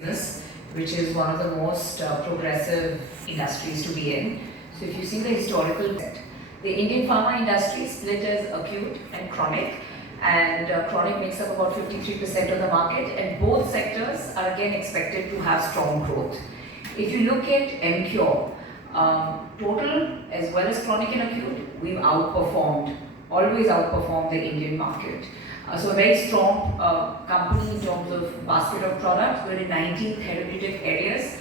business, which is one of the most progressive industries to be in. So if you see the historical set, the Indian pharma industry is split as acute and chronic, and chronic makes up about 53% of the market, and both sectors are again expected to have strong growth. If you look at Emcure, total as well as chronic and acute, we've always outperformed the Indian market. So a very strong company in terms of basket of products. We're in 19 therapeutic areas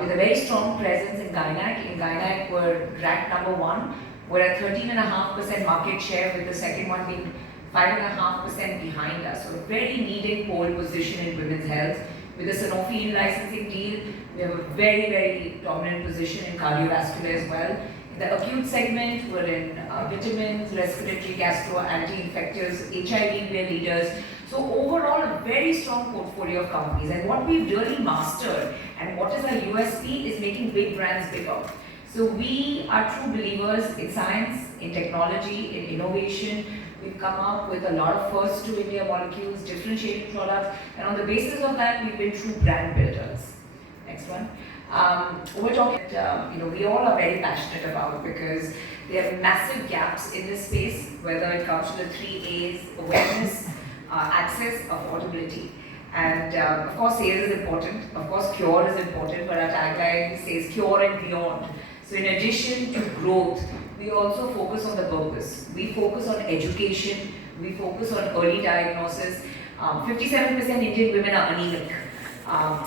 with a very strong presence in Gynac. In Gynac, we're ranked number 1. We're at 13.5% market share, with the second one being 5.5% behind us. So a very leading pole position in women's health. With the Sanofi licensing deal, we have a very, very dominant position in cardiovascular as well. In the acute segment, we're in vitamins, respiratory, gastro, anti-infectives, HIV, we are leaders. So overall, a very strong portfolio of companies. And what we've really mastered, and what is our USP, is making big brands bigger. So we are true believers in science, in technology, in innovation. We've come up with a lot of first to India molecules, differentiated products, and on the basis of that, we've been true brand builders. Next one. We're talking that we all are very passionate about, because there are massive gaps in this space, whether it comes to the 3 A's: awareness, access, affordability. And of course, sales is important. Of course, cure is important, but our tagline says cure and beyond. So in addition to growth, we also focus on the purpose. We focus on education. We focus on early diagnosis. 57% Indian women are anemic.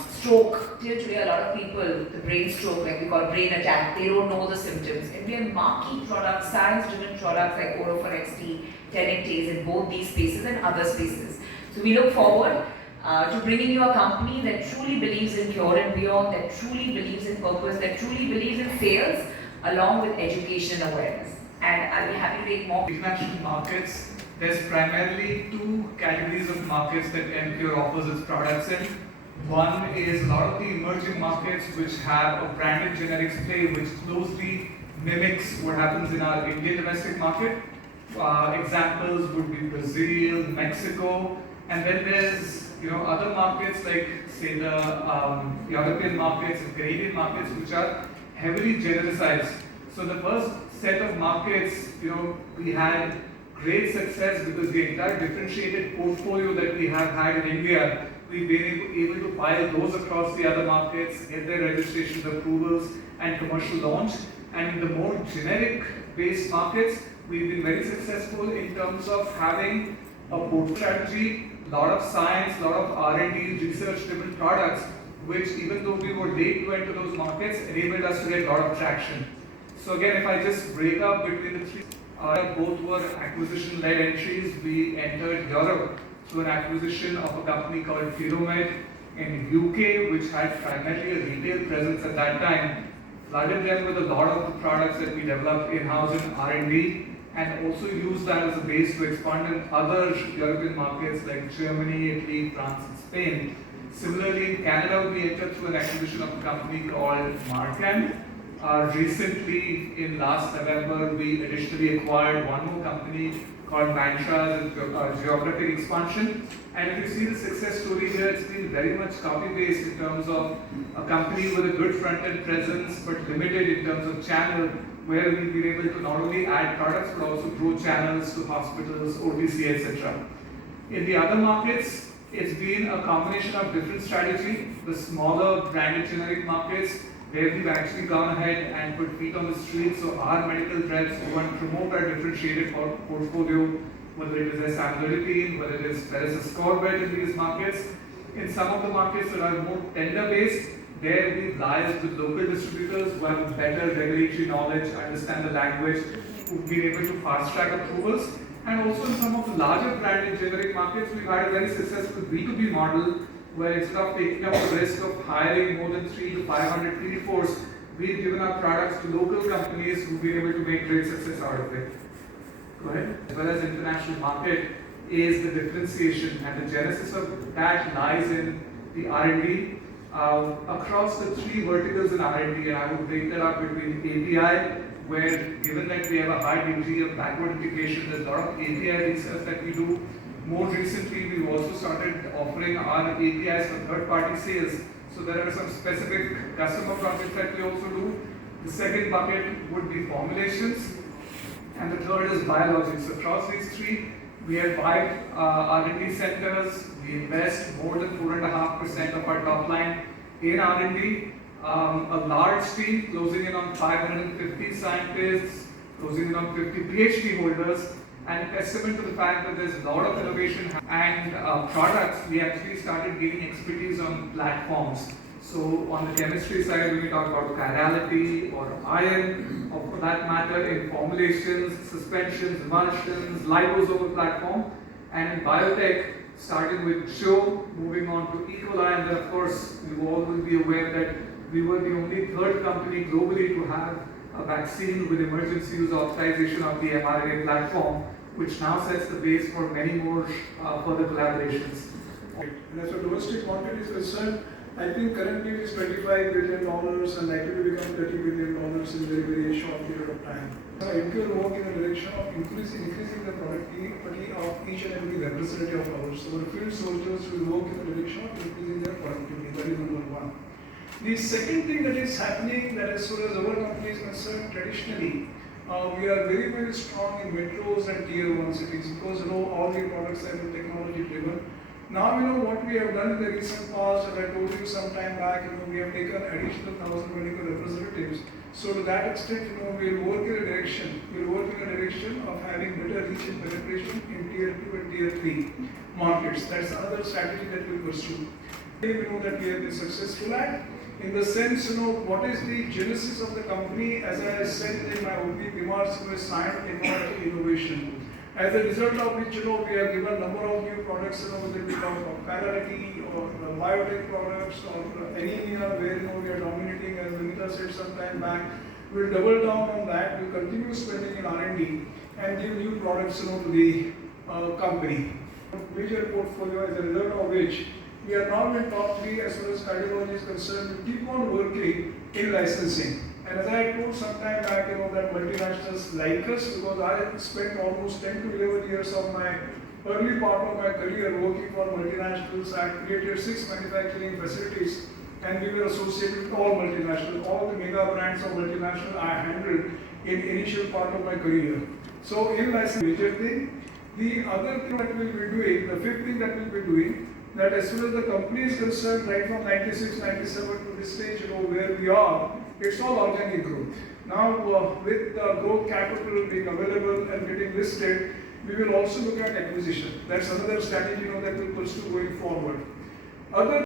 Stroke, till today a lot of people, the brain stroke, like we call brain attack, they don't know the symptoms. And we have marquee products, science-driven products like Oro for XT, Tenectase in both these spaces and other spaces. So we look forward to bringing you a company that truly believes in cure and beyond, that truly believes in purpose, that truly believes in sales, along with education and awareness. And I'll be happy to take more. International markets, there's primarily 2 categories of markets that Emcure offers its products in. One is a lot of the emerging markets which have a branded generics play which closely mimics what happens in our Indian domestic market. Examples would be Brazil, Mexico, and then there's other markets like say the European markets and Canadian markets which are heavily genericized. So the first set of markets, we had great success because the entire differentiated portfolio that we have had in India, we've been able to file those across the other markets, get their registrations, approvals, and commercial launch. And in the more generic-based markets, we've been very successful in terms of having a portfolio strategy, a lot of science, a lot of R&D, research-driven products, which even though we were late to enter those markets, enabled us to get a lot of traction. So again, if I just break up between the 3, both were acquisition-led entries. We entered Europe through an acquisition of a company called Philomed in UK, which had primarily a retail presence at that time, flooded them with a lot of the products that we developed in-house in R&D, and also used that as a base to expand in other European markets like Germany, Italy, France, and Spain. Similarly, in Canada, we entered through an acquisition of a company called Markham. Recently, in last November, we additionally acquired one more company called Mantra as a geographic expansion. And if you see the success story here, it's been very much copy-based in terms of a company with a good front-end presence, but limited in terms of channel, where we've been able to not only add products, but also grow channels to hospitals, OTC, etc. In the other markets, it's been a combination of different strategy. The smaller branded generic markets, where we've actually gone ahead and put feet on the street, so our medical reps who want to promote our differentiated portfolio, whether it is amlodipine, whether it is ascorbate in these markets. In some of the markets that are more tender-based, there we liaise with local distributors who have better regulatory knowledge, understand the language, who've been able to fast-track approvals. And also in some of the larger branded generic markets, we've had a very successful B2B model, where instead of taking up the risk of hiring more than 300 to 500 field force, we've given our products to local companies who've been able to make great success out of it. Go ahead. As well as international market is the differentiation, and the genesis of that lies in the R&D. Across the 3 verticals in R&D, and I would break that up between API, where given that we have a high degree of backward integration, there's a lot of API research that we do. More recently, we've also started offering our APIs for third-party sales. So there are some specific customer projects that we also do. The second bucket would be formulations, and the third is biologics. Across these three, we have 5 R&D centers. We invest more than 4.5% of our top line in R&D. A large team closing in on 550 scientists, closing in on 50 PhD holders, and testament to the fact that there's a lot of innovation and products. We actually started gaining expertise on platforms. So on the chemistry side, when we talk about chirality or iron, or for that matter in formulations, suspensions, emulsions, liposomal platform, and in biotech, starting with CHO, moving on to E. coli, and then of course you all will be aware that we were the only third company globally to have a vaccine with emergency use authorization of the mRNA platform, which now sets the base for many more further collaborations. And as far as domestic market is concerned, I think currently it is $25 billion and likely to become $30 billion in very, very short period of time. Emcure work in the direction of increasing the productivity of each and every representative of ours. So our field soldiers will work in the direction of increasing their productivity. That is number one. The second thing that is happening, that as far as our company is concerned, traditionally, we are very, very strong in metros and tier 1 cities because all the products have been technology driven. Now what we have done in the recent past, as I told you some time back, we have taken additional 1,000 medical representatives. So to that extent, we will work in a direction of having better reach and penetration in tier 2 and tier 3 markets. That's another strategy that we will pursue. We know that we have been successful at. In the sense, what is the genesis of the company? As I said in my opening remarks, science, technology, innovation. As a result of which, we have given a number of new products, whether we talk about chirality or biotech products or anemia, where we are dominating, as Vinita said some time back. We'll double down on that. We'll continue spending in R&D and give new products, to the company. Major portfolio, as a result of which we are now in top 3 as far as cardiology is concerned. We keep on working in licensing. And as I told some time back, that multinationals like us because I spent almost 10 to 11 years of my early part of my career working for multinationals. I created 6 manufacturing facilities and we were associated with all multinationals. All the mega brands of multinational I handled in initial part of my career. So in licensing, major thing. The other thing that we will be doing, the fifth thing that we will be doing, that as soon as the company is concerned, right from 96, 97 to this stage, where we are, it's all organic growth. Now, with growth capital being available and getting listed, we will also look at acquisition. That's another strategy, that we'll pursue going forward. Other